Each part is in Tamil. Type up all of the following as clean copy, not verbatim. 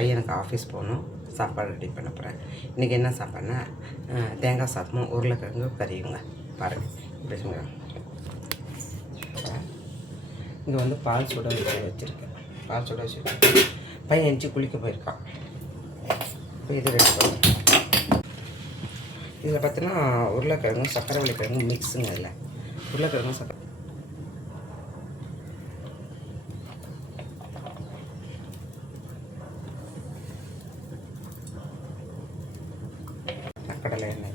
பையனுக்கு ஆஃபீஸ் போகணும், சாப்பாடு ரெடி பண்ண போகிறேன். இன்றைக்கி என்ன சாப்பாடுனா தேங்காய் சாதமும் உருளைக்கிழங்கு கறியுங்க. பாருங்கள் இப்படி சொல்லுங்கள். இங்கே வந்து பால் சுட வச்சுருக்கேன். பால் சுட வச்சுருக்கேன். பையன் எஞ்சி குளிக்க போயிருக்கான். இப்போ இது ரெடி பண்ணும். இதில் பார்த்தீங்கன்னா உருளைக்கிழங்கும் சக்கரை வள்ளிக்கிழங்கும் மிக்ஸுங்க. இதில் உருளைக்கிழங்கும் சக்கரை கடலை எண்ணெய்.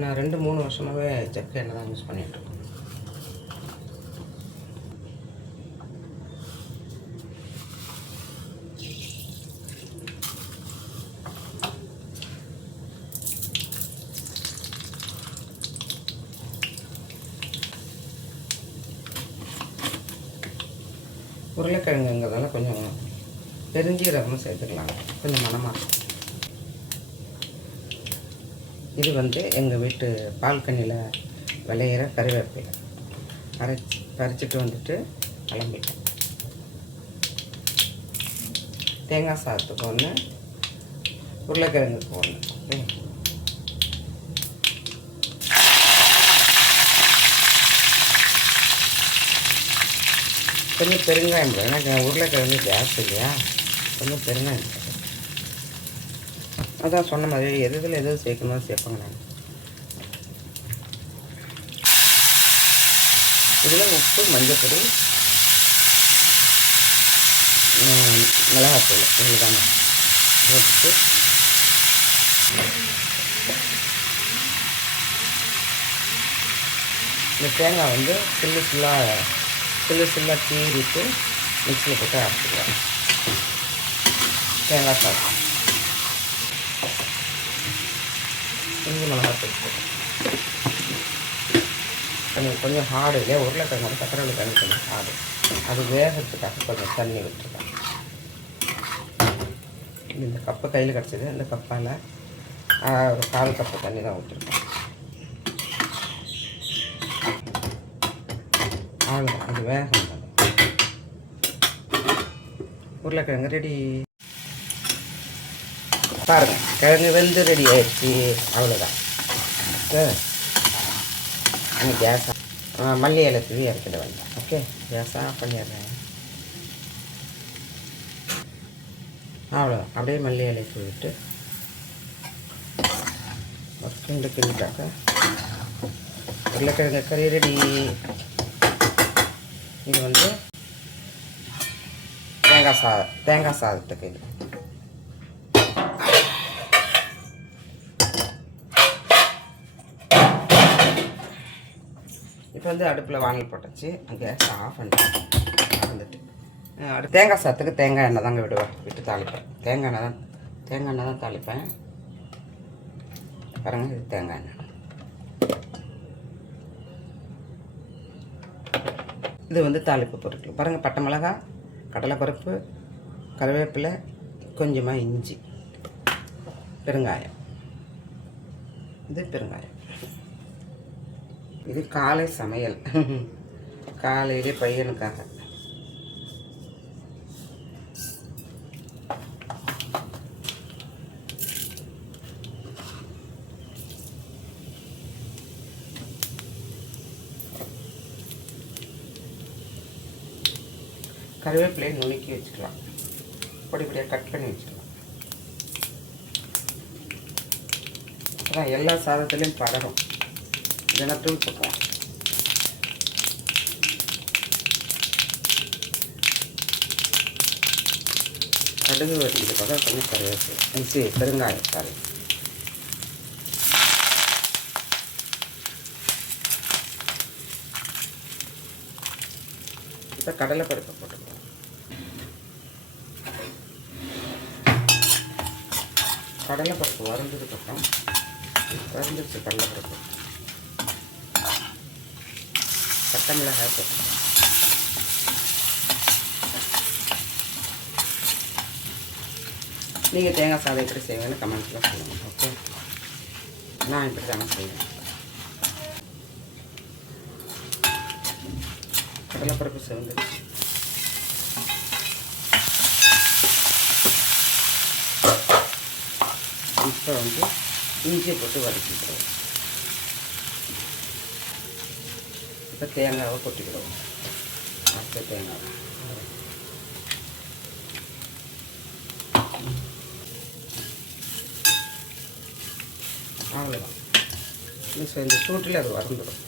நான் 2-3 வருஷமாகவே செக்கு எண்ணெய் தான் யூஸ் பண்ணிகிட்ருக்கேன். உருளைக்கிழங்குங்கிறதால கொஞ்சம் பெருஞ்சீரகமும் சேர்த்துக்கலாம், கொஞ்சம் மணமாக இருக்கும். இது வந்து எங்கள் வீட்டு பால்கனியில் விளையிற கருவேப்பிலை பறிச்சுட்டு வந்துட்டு கிளம்பிட்டேன். தேங்காய் சாதத்துக்கு ஒன்று, உருளைக்கிழங்குக்கு ஒன்று. கொஞ்சம் பெருங்காயம் போடும். ஏன்னா உருளைக்கிழங்கு கேஸ் இல்லையா, கொஞ்சம் பெருங்காயம் போடும். அதான் சொன்ன மாதிரி எது சேர்க்கணும் சேர்ப்பாங்க. நான் இதில் உப்பு, மஞ்சள், மிளகாத்தூள் இதுதாங்க போட்டுட்டு இந்த தேங்காய் வந்து சில்லு சில்லாக கீறிட்டு மிக்சியில் போட்டு அரைச்சிக்கலாம். தேங்காய் சாதம் இஞ்சி மிளகாத்தூள் போட்டு கொஞ்சம் ஹார்டு இல்லையா, உருளைக்கிழங்கு சக்கரை கிழங்கு கொஞ்சம் ஹார்டு, அது வேகிறதுக்காக கொஞ்சம் தண்ணி விட்டுருக்கேன். இந்த கப்பு கையில் கிடச்சிது, இந்த கப்பால் ஒரு 1/4 கப்பு தண்ணி தான் விட்டுருக்கேன். அவ்வளோதான், அது வேகம். உருளைக்கிழங்கு ரெடி. பாருங்கள், கிழங்கு வெந்து ரெடி ஆயிடுச்சு. அவ்வளோதான். கேஸ் மல்லி இலை தூவி இறக்கிட வேண்டாம். ஓகே, கேஸ் ஆஃப் பண்ணிடுறேன். அவ்வளோதான். அப்படியே மல்லி இலை தூவிட்டு ஒரு கிண்டிட்டாக்க உருளைக்கிழங்கு கறி ரெடி. இது வந்து தேங்காய் சாதத்துக்கு இது. இப்போ வந்து அடுப்பில் வானல் போட்டாச்சு, கேஸ் ஆஃப் பண்ணிட்டு வந்துட்டு தேங்காய் சாதத்துக்கு தேங்காய் எண்ணெய் தாங்க விட்டு தாளிப்பேன். தேங்காய் எண்ணெய் தான் தாளிப்பேன். பாருங்கள், இது தேங்காய் எண்ணெய். இது வந்து தாளிப்பு பொருட்கள் பாருங்கள். பட்டை மிளகாய், கடலைப்பருப்பு, கருவேப்பிலை, கொஞ்சமாக இஞ்சி, பெருங்காயம். இது பெருங்காயம். இது காலை சமையல். காலையிலே பையனுக்காக. கருவேப்பிலையை நுணுக்கி வச்சுக்கலாம், பொடி பொடியாக கட் பண்ணி வச்சுக்கலாம். அதான் எல்லா சாதத்துலேயும் படரும். தினத்தூள் போட்டுக்கலாம். கடுகு இது பார்த்தா கொஞ்சம் கருவேப்பிலை, பெருங்காயம், சாரி. இப்போ கடலைப்பருப்பை போட்டுக்கலாம். கடலைப்பருப்பு வறுந்ததுக்கப்புறம் வறுந்துச்சு கடலைப்பருப்பு, பட்டை மிளகாய் போட்டுக்கலாம். நீங்கள் தேங்காய் சாதம் எப்படி செய்வீங்கன்னு கமெண்ட்ஸில் சொல்லுங்கள். ஓகே, நான் இப்படி தானே செய்வேன். கடலைப்பருப்பு சேர்ந்துருச்சு. இப்போ வந்து இஞ்சியை போட்டு வதக்கிக்கிறோம். இப்போ தேங்காவை கொட்டிக்கிடுவோம். அடுத்த தேங்காவை அவ்வளோதான். இந்த சூட்டில் அது வறந்துடும்.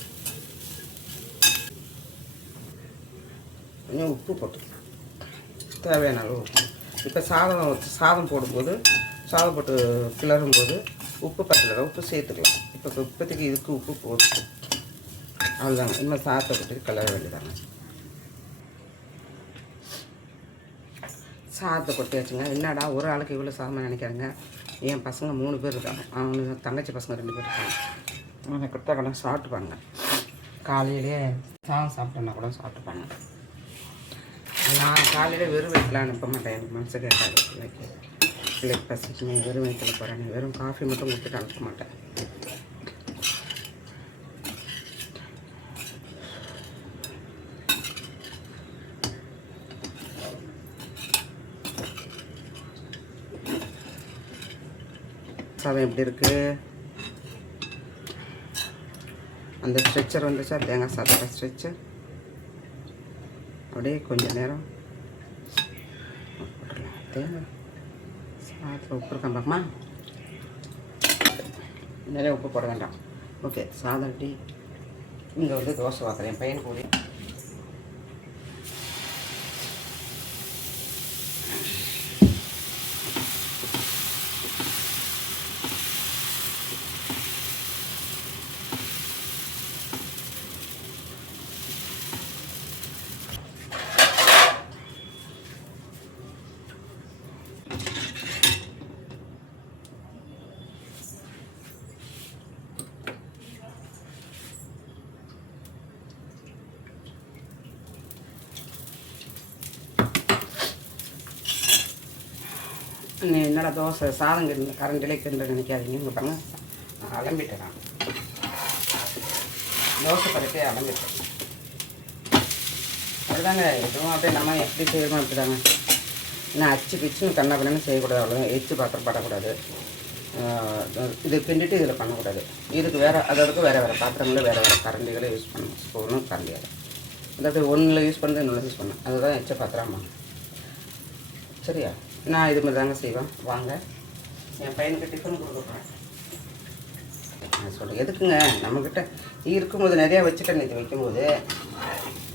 கொஞ்சம் உப்பு போட்டுக்கலாம், தேவையான அளவு உப்பு. இப்போ சாதம் போடும்போது சாதம் போட்டு கிளறும்போது உப்பு பத்தலை, உப்பு சேர்த்துக்கலாம். இப்போ இப்போதைக்கு இதுக்கு உப்பு போட்டு அவ்வளோதாங்க. இன்னும் சாதத்தை போட்டு கிளற வேண்டியதாங்க. சாதத்தை கொட்டியாச்சுங்க. என்னடா ஒரு ஆளுக்கு இவ்வளோ சாதமாக நினைக்கிறாங்க. என் பசங்க 3 பேர் இருக்காங்க, அவங்க தங்கச்சி பசங்க 2 பேர் இருக்காங்க. அவங்க கொடுத்தா கூட சாப்பிட்டுப்பாங்க. காலையிலே சாதம் சாப்பிட்டேன்னா கூட சாப்பிட்டுப்பாங்க. நான் காலையில் வெறும் வயிற்றுல அனுப்ப மாட்டேன். எனக்கு மனசு கேட்டாது. பிள்ளைக்கு பசிக்குமே, வெறும் வயிற்றுல போகிறேன், வெறும் காஃபி மட்டும் கொடுத்துட்டு அனுப்ப மாட்டேன். சாதம் எப்படி இருக்குது? அந்த ஸ்ட்ரெச்சர் வந்துச்சா, தேங்காய் சாதத்தோட ஸ்ட்ரெச்சர். அப்படியே கொஞ்சம் நேரம் போட்டுடலாம். தேங்காய் சாதத்தில் உப்பு இருக்கான் பார்க்கமா, நிறைய உப்பு போட வேண்டாம். ஓகே, சாதம் டீ. இங்கே வந்து தோசை வாக்குறேன் என் பையனுக்கு கூடிய. என்னடா தோசை சாதம் கரண்டிலே கிண்டு நினைக்காதீங்க. இங்கே பாருங்க, நான் அலம்பிட்டேன். நான் தோசை பருப்பே அலம்பிட்டேன். அதுதாங்க எதுவும் அப்படியே நம்ம எப்படி செய்யணும் அப்படி தாங்க. நான் அச்சு கிச்சுன்னு கண்ணா பண்ணு செய்யக்கூடாது. அவ்வளோதான். எச்சு பாத்திரம் படக்கூடாது. இது கிண்டிட்டு இதில் பண்ணக்கூடாது. இதுக்கு வேறு அதோடக்கு வேறு வேறு பாத்திரங்களும் வேறு வேறு கரண்டிகளை யூஸ் பண்ணணும். ஸ்பூனும் கரண்டியாக அதாவது ஒன்றில் யூஸ் பண்ணுறது இன்னொன்று யூஸ் பண்ணணும். அதுதான் எச்ச பாத்திரமா. சரியா? நான் இது மாதிரி தாங்க செய்வேன். வாங்க, என் பையனுக்கு டிஃபன் கொடுக்க போகிறேன். நான் சொல்கிறேன் எதுக்குங்க, நம்மக்கிட்ட இருக்கும்போது நிறையா வச்சுட்டேன். இது வைக்கும்போது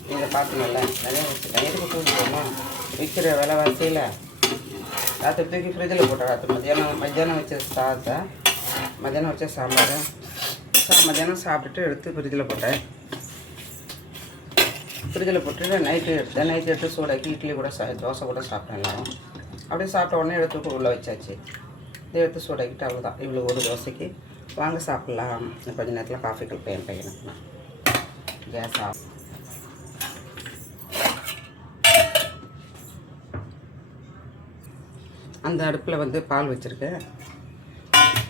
நீங்கள் பார்க்கணும்ல, நிறையா வச்சுட்டேன். எதுக்கு தூக்கி போடணும்? விற்கிற விலைவாசியில் ராத்திரி தூக்கி ஃப்ரிட்ஜில் போட்டேன். ராத்திரி மத்தியானம் வச்ச சாதத்தை, மத்தியானம் வச்ச சாம்பார் மத்தியானம் சாப்பிட்டுட்டு எடுத்து ஃப்ரிட்ஜில் போட்டேன். ஃப்ரிட்ஜில் போட்டுட்டு நைட்டு எடுத்து சூடாக்கி இட்லி கூட தோசை கூட சாப்பிட்டேன். எல்லாரும் அப்படியே சாப்பிட்ட உடனே எடுத்து உள்ளே வச்சாச்சு. இதை எடுத்து சூடாக்கிட்டு அவ்வளோதான். இவ்வளோ ஒரு தோசைக்கு வாங்க சாப்பிட்லாம். கொஞ்சம் நேரத்தில் காஃபி கல்ப்பேன் என் பையனுக்கு. Gas off. அந்த அடுப்பில் வந்து பால் வச்சுருக்கேன்.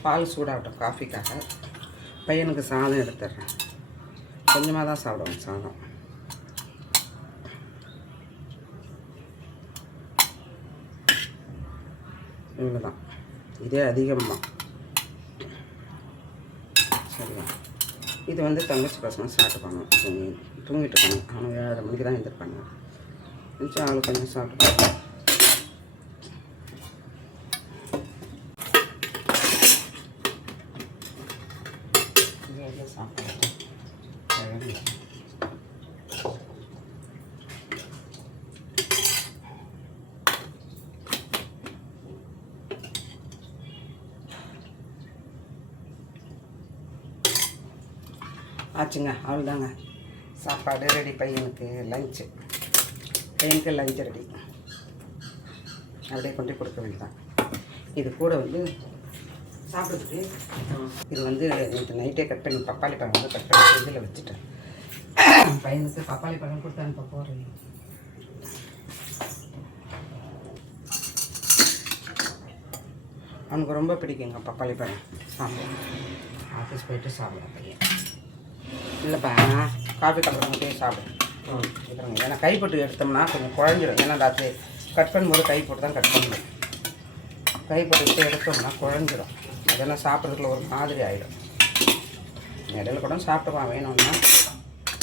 பால் சூடாகட்டும் காஃபிக்காக. பையனுக்கு சாதம் எடுத்துடுறேன். கொஞ்சமாக தான் சாப்பிடுவோம் சாதம். இவ்வளோதான், இதே அதிகமாக. சரியா? இது வந்து தங்கச்சி பசங்க சாப்பிட்டுப்பாங்க. தூங்கிட்டு இருப்பாங்க. அவனுக்கு 7:30 மணிக்கு தான் எழுந்திருப்பாங்க. கொஞ்சம் அவளுக்கு கொஞ்சம் சாப்பிட்டுப்பாங்க. ஆச்சுங்க, அவ்வளோதாங்க. சாப்பாடு ரெடி. பையனுக்கு லஞ்சு ரெடி. அப்படியே கொண்டு கொடுக்க வேண்டியதான். இது கூட வந்து சாப்பிட்றதுக்கு இது வந்து நேற்று நைட்டே கட் பண்ணி பப்பாளி பழம் வந்து கட் பண்ணி ஃப்ரிட்ஜில் வச்சுட்டேன். பையனுக்கு பப்பாளி பழம் கொடுத்து அனுப்ப போகிறேன். அவனுக்கு ரொம்ப பிடிக்குங்க பப்பாளி பழம். சாப்பிடுவேன். ஆஃபீஸ் போயிட்டு சாப்பிடுவேன் பையன். இல்லைப்பா, காஃபி கலர் போய் சாப்பிடுவேன். ஏன்னா கைப்பட்டு எடுத்தோம்னா கொஞ்சம் குழஞ்சிடும். ஏன்னா ராத்திரி கட் பண்ணும்போது கைப்பட்டு தான் கட் பண்ணணும். கைப்பட்டு எடுத்தோம்னா குழஞ்சிடும். ஏன்னா சாப்பிட்றதுக்குள்ள ஒரு மாதிரி ஆகிடும். இடையில கூட சாப்பிட்டுப்பான் வேணும்னா.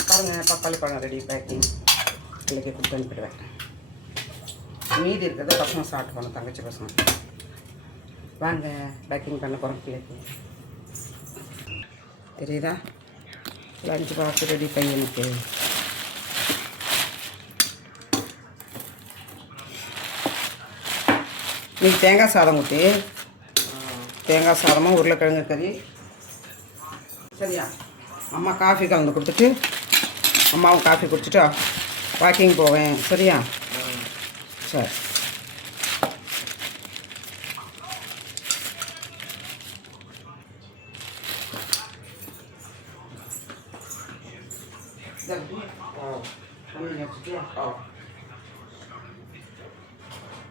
பாருங்கள், தக்காளி பழம் ரெடி பேக்கிங் பிள்ளைக்கு கொடுத்து அனுப்பிடுவேன். மீதி இருக்கிறத பசங்க சாப்பிட்டு போகணும், தங்கச்சி பசங்க. வாங்க பேக்கிங் பண்ண போகிறோம் பிள்ளைக்கு. தெரியுதா? லஞ்சு பாக்ஸ் ரெடி பையனுக்கு. இன்னைக்கு தேங்காய் சாதம் ஊற்றி, தேங்காய் சாதமாக உருளைக்கிழங்கு கறி. சரியா? அம்மா காஃபி கலந்து கொடுத்துட்டு, அம்மாவும் காஃபி குடிச்சிட்டா வாக்கிங் போவேன். சரியா? சரி.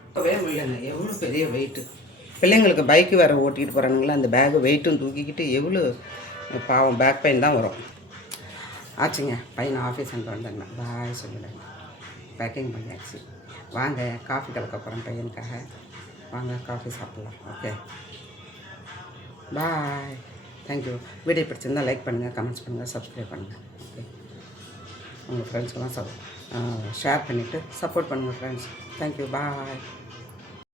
இப்போவே முடியலங்க, எவ்வளோ பெரிய வெயிட்டு. பிள்ளைங்களுக்கு பைக்கு வேறு ஓட்டிகிட்டு போகிறானுங்களா, அந்த பேகு வெயிட்டும் தூக்கிக்கிட்டு எவ்வளோ பாவம், பேக் பெயின் தான் வரும். ஆச்சுங்க, பையனை ஆஃபீஸ் அனுப்ப வந்தாங்க. பாய் சொல்லிடுங்க. பேக்கிங் பண்ணியாச்சு. வாங்க காஃபி கலக்க போகிறேன் பையனுக்காக. வாங்க காஃபி சாப்பிட்லாம். ஓகே, பாய். தேங்க்யூ. வீடியோ பிடிச்சிருந்தால் லைக் பண்ணுங்கள், கமெண்ட்ஸ் பண்ணுங்கள், சப்ஸ்கிரைப் பண்ணுங்கள். ஓகே, உங்கள் ஃப்ரெண்ட்ஸ்க்கெல்லாம் ஷேர் பண்ணிவிட்டு சப்போர்ட் பண்ணுங்கள் ஃப்ரெண்ட்ஸ். தேங்க்யூ, பாய்.